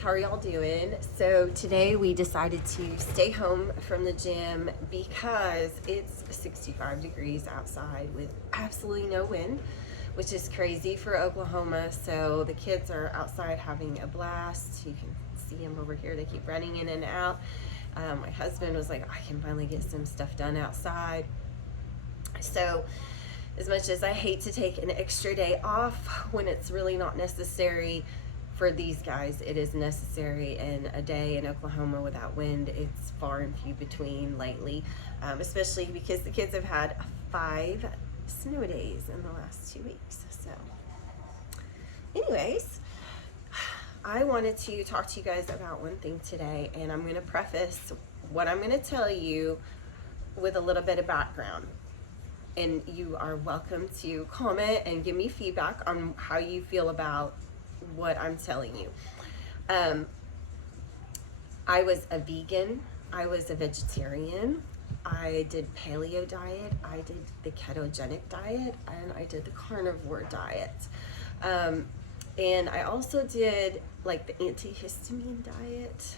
How are y'all doing? So today we decided to stay home from the gym because it's 65 degrees outside with absolutely no wind, which is crazy for Oklahoma. So the kids are outside having a blast. You can see them over here. They keep running in and out. My husband was like, I can finally get some stuff done outside. So as much as I hate to take an extra day off when it's really not necessary, for these guys it is necessary, and a day in Oklahoma without wind, it's far and few between lately, especially because the kids have had 5 snow days in the last 2 weeks. So anyways, I wanted to talk to you guys about one thing today, and I'm going to preface what I'm going to tell you with a little bit of background. And you are welcome to comment and give me feedback on how you feel about what I'm telling you. I was a vegan, I was a vegetarian, I did paleo diet, I did the ketogenic diet, and I did the carnivore diet. And I also did like the antihistamine diet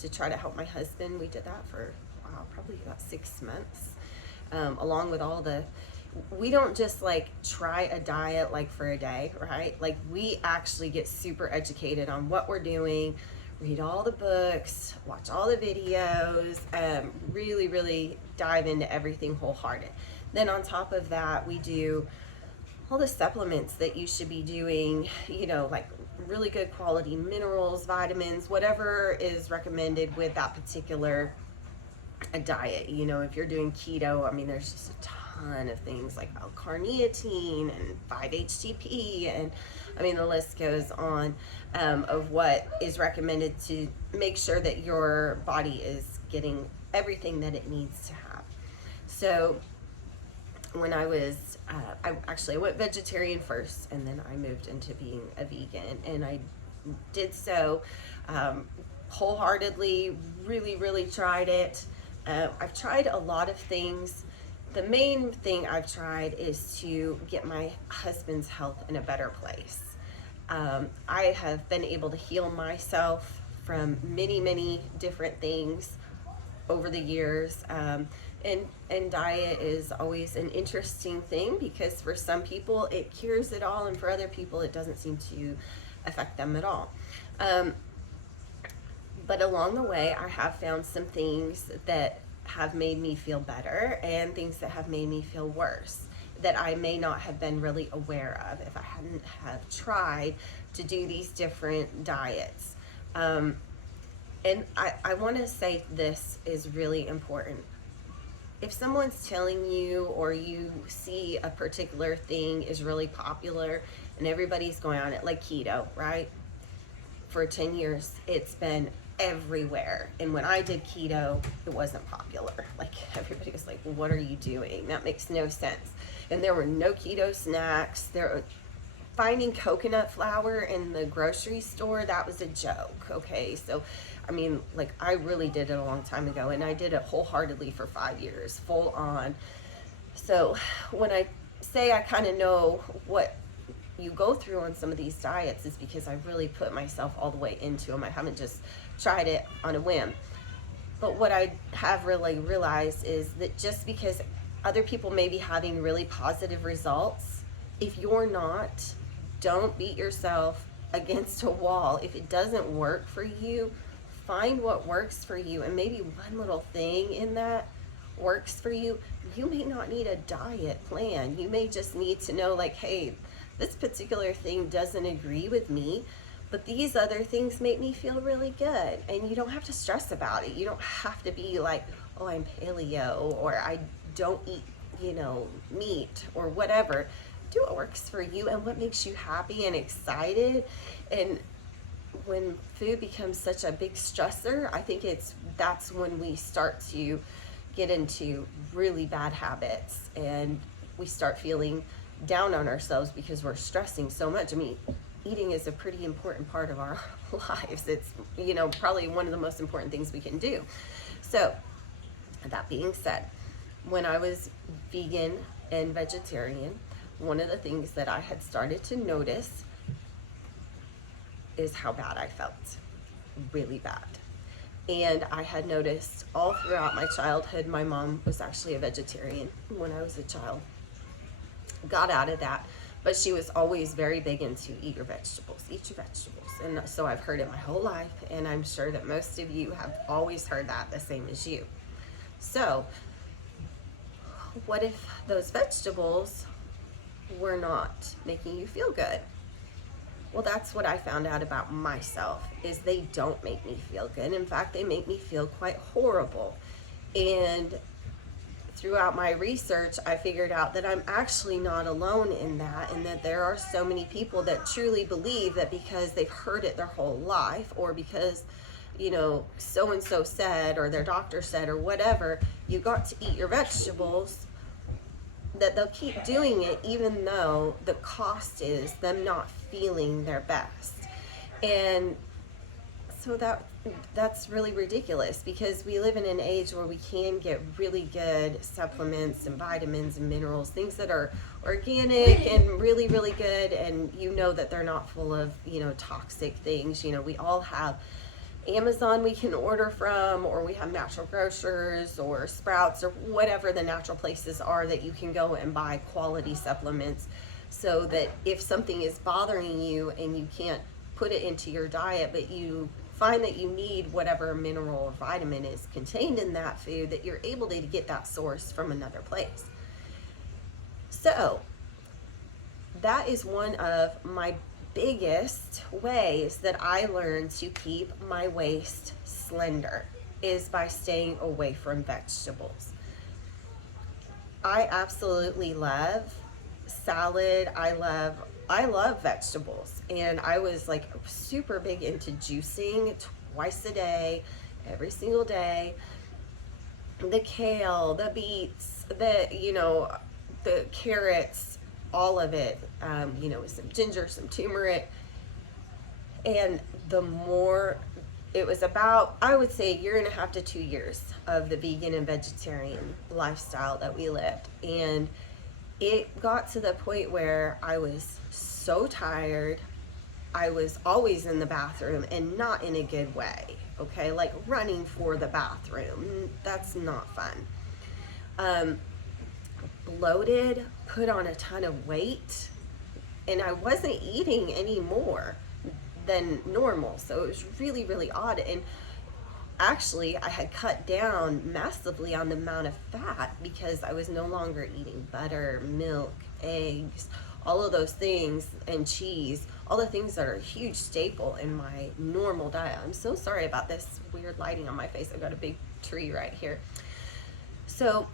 to try to help my husband. We did that for probably about 6 months. Along with all the, we don't just like try a diet like for a day, right? Like we actually get super educated on what we're doing, read all the books, watch all the videos, really dive into everything wholehearted. Then on top of that, we do all the supplements that you should be doing, you know, like really good quality minerals, vitamins, whatever is recommended with that particular a diet. You know, if you're doing keto, I mean, there's just a ton of things like L-carnitine and 5-HTP, and I mean the list goes on of what is recommended to make sure that your body is getting everything that it needs to have. So when I was I went vegetarian first, and then I moved into being a vegan, and I did so wholeheartedly, really tried it. I've tried a lot of things. The main thing I've tried is to get my husband's health in a better place. I have been able to heal myself from many different things over the years. And diet is always an interesting thing because for some people it cures it all, and for other people it doesn't seem to affect them at all. But along the way, I have found some things that have made me feel better and things that have made me feel worse that I may not have been really aware of if I hadn't have tried to do these different diets. And I want to say this is really important. If someone's telling you, or you see a particular thing is really popular and everybody's going on it, like keto, right? For 10 years, it's been everywhere. And when I did keto, it wasn't popular. Like everybody was like, what are you doing? That makes no sense. And there were no keto snacks. Finding coconut flour in the grocery store, that was a joke. Okay, so I mean, like I really did it a long time ago, and I did it wholeheartedly for 5 years, full on. So when I say I kind of know what you go through on some of these diets, is because I've really put myself all the way into them. I haven't just tried it on a whim. But what I have really realized is that just because other people may be having really positive results, if you're not, don't beat yourself against a wall. If it doesn't work for you, find what works for you, and maybe one little thing in that works for you. You may not need a diet plan. You may just need to know, like, hey, this particular thing doesn't agree with me, but these other things make me feel really good. And you don't have to stress about it. You don't have to be like, oh, I'm paleo, or I don't eat, meat, or whatever. Do what works for you and what makes you happy and excited. And when food becomes such a big stressor, I think that's when we start to get into really bad habits, and we start feeling down on ourselves because we're stressing so much. I mean, eating is a pretty important part of our lives. It's, probably one of the most important things we can do. So that being said, when I was vegan and vegetarian, one of the things that I had started to notice is how bad I felt. really bad. And I had noticed all throughout my childhood, my mom was actually a vegetarian when I was a child. Got out of that, but she was always very big into eat your vegetables, eat your vegetables. And so I've heard it my whole life, and I'm sure that most of you have always heard that the same as you. So what if those vegetables were not making you feel good? Well, that's what I found out about myself, is they don't make me feel good. In fact, they make me feel quite horrible. And throughout my research, I figured out that I'm actually not alone in that, and that there are so many people that truly believe that because they've heard it their whole life, or because, you know, so-and-so said, or their doctor said, or whatever, you got to eat your vegetables, that they'll keep doing it even though the cost is them not feeling their best. And so that's really ridiculous, because we live in an age where we can get really good supplements and vitamins and minerals, things that are organic and really, really good, and you know that they're not full of, you know, toxic things. You know, we all have Amazon we can order from, or we have Natural Grocers or Sprouts or whatever the natural places are that you can go and buy quality supplements, so that if something is bothering you and you can't put it into your diet, but you find that you need whatever mineral or vitamin is contained in that food, that you're able to get that source from another place. So that is one of my biggest ways that I learned to keep my waist slender, is by staying away from vegetables. I absolutely love salad. I love vegetables, and I was like super big into juicing twice a day, every single day. The kale, the beets, the carrots, all of it, with some ginger, some turmeric. And the more, it was about, I would say, 1.5 to 2 years of the vegan and vegetarian lifestyle that we lived. And it got to the point where I was so tired. I was always in the bathroom, and not in a good way, okay? Like running for the bathroom. That's not fun. Bloated, put on a ton of weight, and I wasn't eating any more than normal. So it was really, really odd. And actually, I had cut down massively on the amount of fat, because I was no longer eating butter, milk, eggs, all of those things, and cheese, all the things that are a huge staple in my normal diet. I'm so sorry about this weird lighting on my face. I've got a big tree right here. So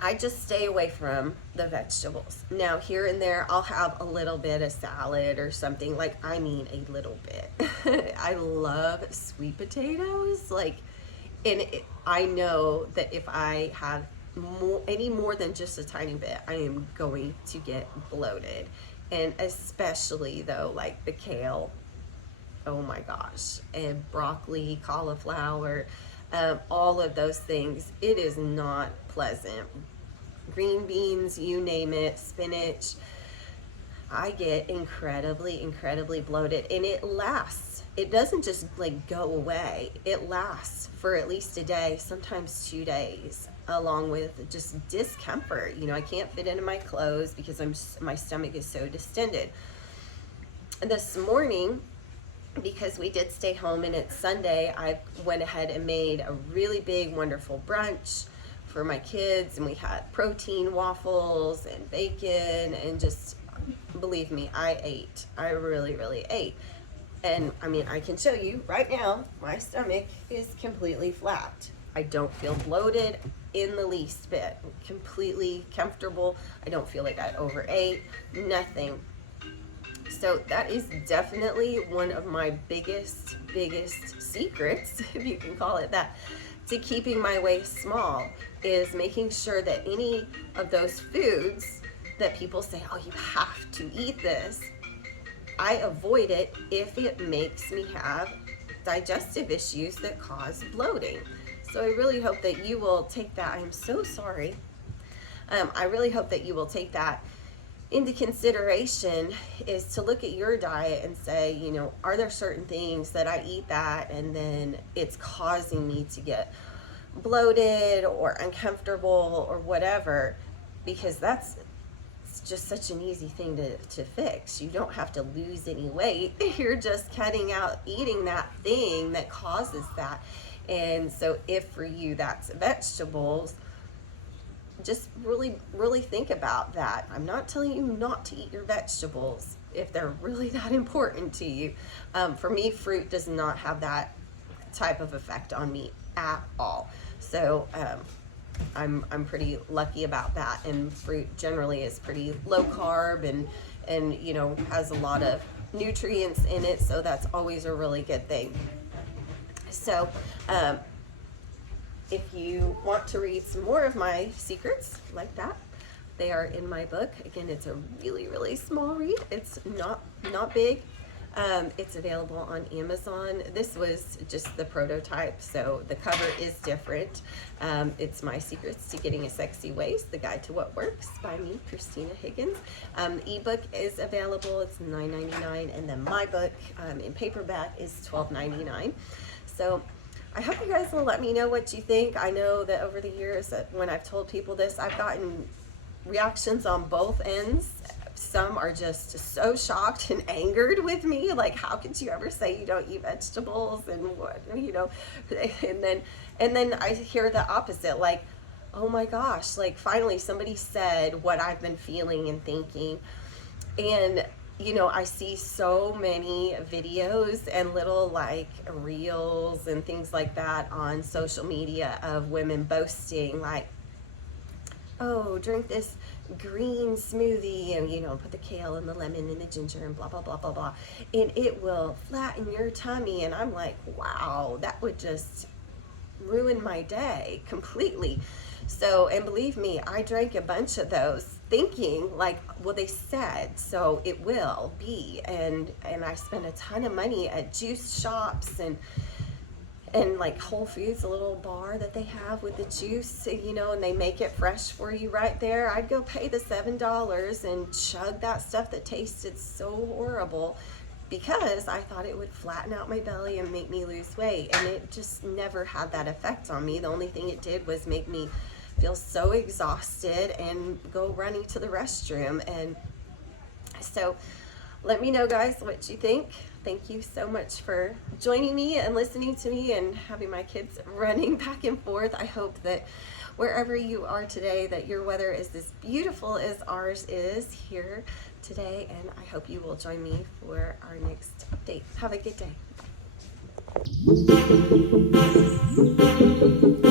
I just stay away from the vegetables. Now, here and there, I'll have a little bit of salad or something, a little bit. I love sweet potatoes, I know that if I have any more than just a tiny bit, I am going to get bloated. And especially though, like the kale, oh my gosh, and broccoli, cauliflower, all of those things, it is not pleasant. Green beans, you name it, spinach, I get incredibly, incredibly bloated, and it lasts. It doesn't just go away. It lasts for at least a day, sometimes 2 days, along with just discomfort. I can't fit into my clothes because my stomach is so distended. And this morning, because we did stay home and it's Sunday, I went ahead and made a really big, wonderful brunch for my kids, and we had protein waffles and bacon, and just, believe me, I ate. I really, really ate. And I can show you right now, my stomach is completely flat. I don't feel bloated in the least bit. I'm completely comfortable. I don't feel like I overate, nothing. So that is definitely one of my biggest secrets, if you can call it that, to keeping my waist small, is making sure that any of those foods that people say, oh, you have to eat this, I avoid it if it makes me have digestive issues that cause bloating. So I really hope that you will take that. I am so sorry. I really hope that you will take that into consideration is to look at your diet and say, you know, are there certain things that I eat that and then it's causing me to get bloated or uncomfortable or whatever, because that's just such an easy thing to fix. You don't have to lose any weight. You're just cutting out eating that thing that causes that. And so if for you that's vegetables, just really think about that. I'm not telling you not to eat your vegetables if they're really that important to you. For me, fruit does not have that type of effect on me at all. So I'm pretty lucky about that. And fruit generally is pretty low carb and you know, has a lot of nutrients in it. So that's always a really good thing. So if you want to read some more of my secrets like that, they are in my book. Again, it's a really small read. It's not big. It's available on Amazon. This was just the prototype, so the cover is different. It's My Secrets to Getting a Sexy Waist, The Guide to What Works by me, Christina Higgins. The ebook is available. It's $9.99, and then my book in paperback is $12.99. So I hope you guys will let me know what you think. I know that over the years that when I've told people this, I've gotten reactions on both ends. Some are just so shocked and angered with me, like, how could you ever say you don't eat vegetables, and what, you know, and then I hear the opposite, like, oh my gosh, like finally somebody said what I've been feeling and thinking. And you know, I see so many videos and little like reels and things like that on social media of women boasting like, oh, drink this green smoothie and, you know, put the kale and the lemon and the ginger and blah, blah, blah, blah, blah. And it will flatten your tummy. And I'm like, wow, that would just ruin my day completely. So, and believe me, I drank a bunch of those thinking like, well, they said, so it will be. And I spent a ton of money at juice shops and like Whole Foods, a little bar that they have with the juice, you know, and they make it fresh for you right there. I'd go pay the $7 and chug that stuff that tasted so horrible because I thought it would flatten out my belly and make me lose weight. And it just never had that effect on me. The only thing it did was make me feel so exhausted and go running to the restroom. And so let me know, guys, what you think. Thank you so much for joining me and listening to me and having my kids running back and forth. I hope that wherever you are today, that your weather is as beautiful as ours is here today. And I hope you will join me for our next update. Have a good day.